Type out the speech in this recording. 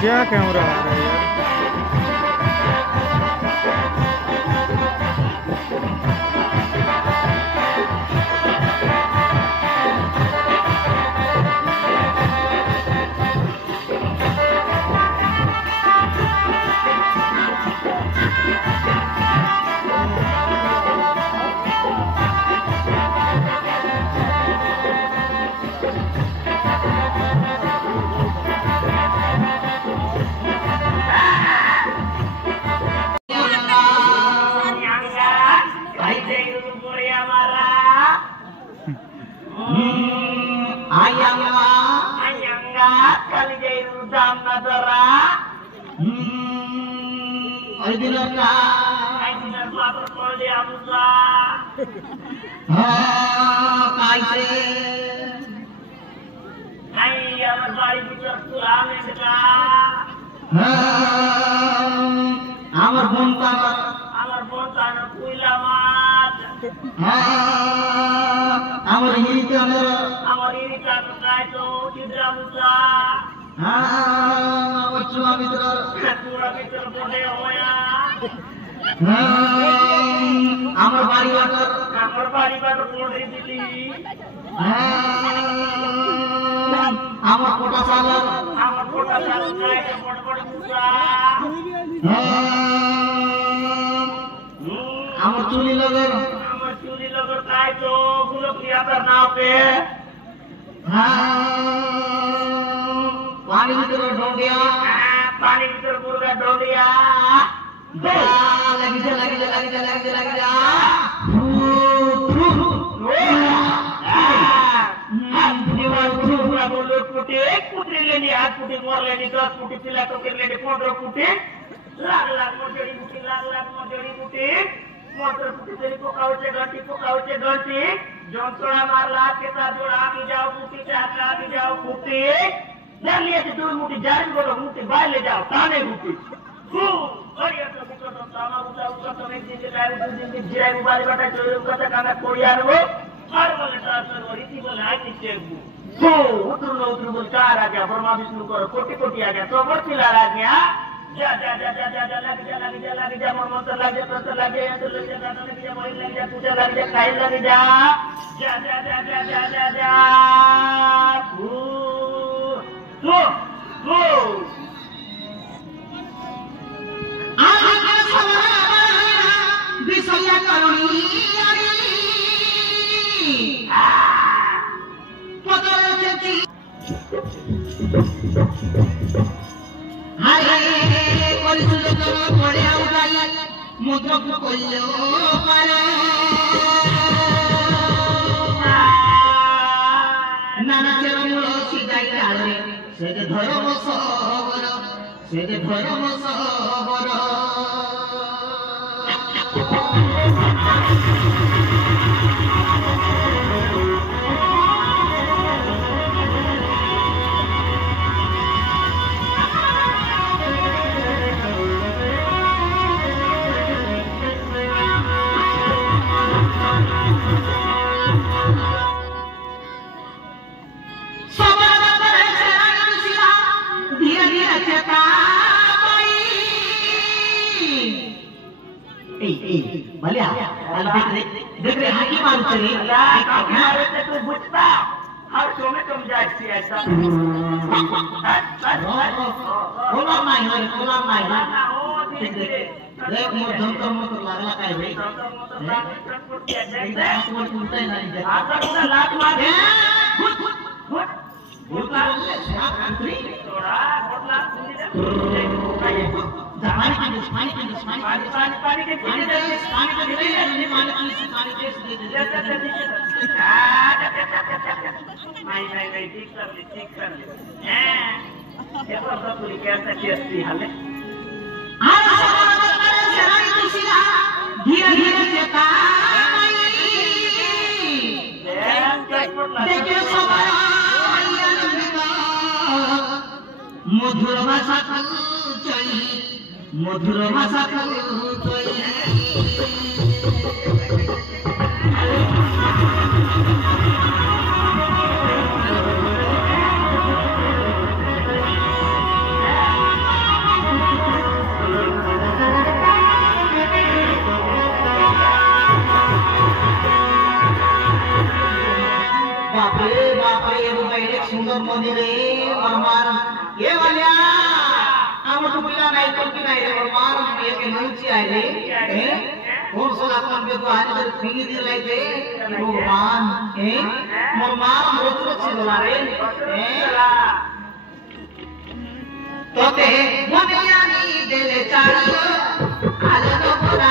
क्या कैमरा आ रहा है यार। আমার বোন কুইলা মাছ আমার ইরিকান খাইতো চিদ্রা মুসা চূড়া ভিতর বলে হয়া আমার বাড়ি বাটর পড়ে দিলি আমার কোটা চালক খাইতো বড় বড় মুসা আমার চুলি লগর খাইতো গুলো কি আপনার নাও পে पानी भीतर ढोंडिया मुर्गा ढोंडिया लगी जा कुटी लेनी 8 फुटी मोर लेनी 10 फुटी पिला तो कर लेनी 15 फुटी लाख मोजड़ी फुटी मोटर फुटी तेरी पोकाउचे घंटी जंतरा मारला केता जोड़ा की जाओ फुटी चाका की जाओ फुटी जान लिया कि 2 मुट्ठी जारी बोलो मुट्ठी बाहर ले जाओ ताने मुट्ठी बढ़िया तो बिको तो तामा उठा तो एक दिन के लाइव 2 दिन के जिराई मोबाइल बटा चोरी करता काना कोड़िया रो हर बोले ट्रांसफर हो रीति बोले आती चेकू उतर बोल कार आ गया ब्रह्मा विष्णु को कोटि आ गया तो बड़ पिला आ गया जा लग जा मंत्र लग जा तंत्र लग जा तो लग जा गाना लग जा मोहि लग जा पूजा लग जा खाई लग जा go বিসয়া করুনি পদরচি হায় কলিসুল তোর পড়ে উঠাই মুদ্রক কইলো পারে নানা চেরমূল সিজাই ডালে সেজে ধর্ম সবর भले देख रहे हाकी मारू चली मारे से तू बुझता हर शो में तुम जाती ऐसा बोला नहीं देख मोर धमकर मोर लागला काय भाई लात मार पानी ठीक कर ले ये तो सब पूरी कैसे टेस्टी हाले धीरे चेता मधुर भाषा সুন্দর নদী রে আমার এ বলিয়া আমার তো বিলা নাই তো কি নাই রে আমার মেয়েকে নৌচি আইলে কোন সোলা কোন বে তো আজ ফিঙ্গি দিয়ে লাইতে ভগবান মোর মা রোজ ছিল না রে তোতে মনে আনি দিলে চাড়িও আলো তো পুরা